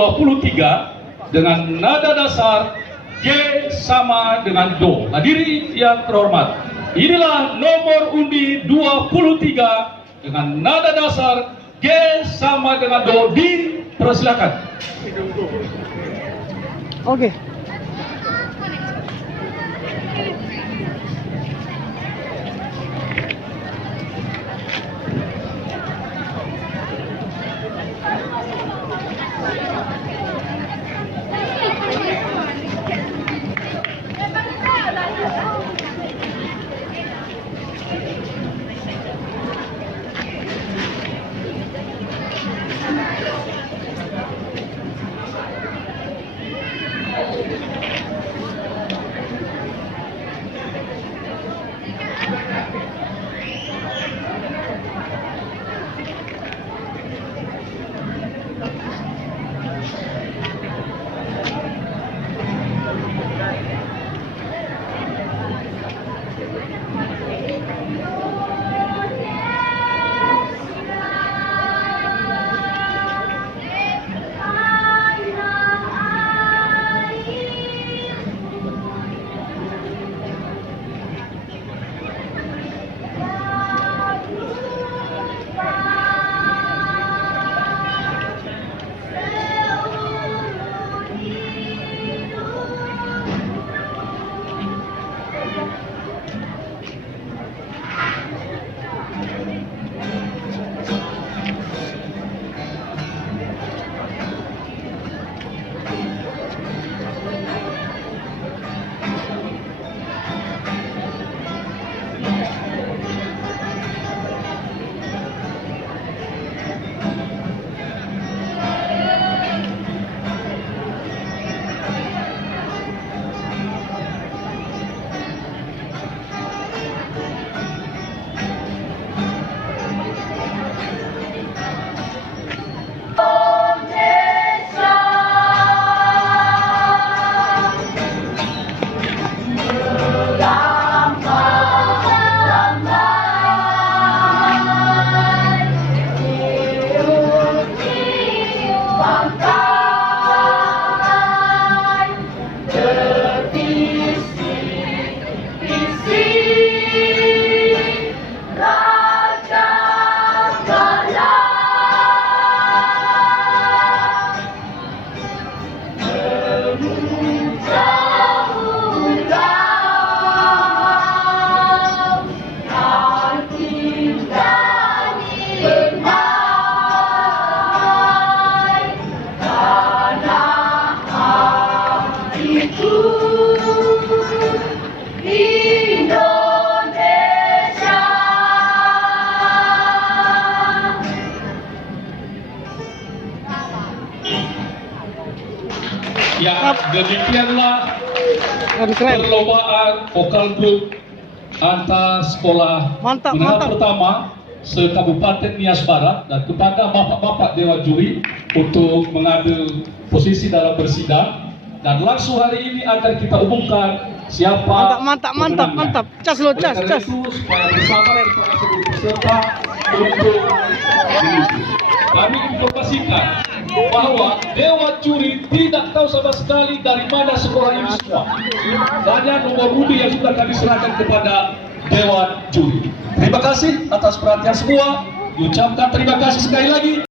23 dengan nada dasar G sama dengan Do. Hadirin yang terhormat, inilah nomor undi 23 dengan nada dasar G sama dengan Do. Dipersilakan. Oke. Ya, demikianlah perlombaan vokal grup antar sekolah menengah pertama se-Kabupaten Nias Barat, dan kepada bapak-bapak Dewan Juri untuk mengambil posisi dalam bersidang. Dan langsung hari ini akan kita umumkan siapa mantap. Cas lo, cas. Itu supaya bersama kepada seluruh peserta untuk menuju. Kami informasikan bahwa Dewan Juri tidak tahu sama sekali dari mana sekolah ini semua. Hanya nomor undi yang sudah kami serahkan kepada Dewan Juri. Terima kasih atas perhatian semua. Diucapkan terima kasih sekali lagi.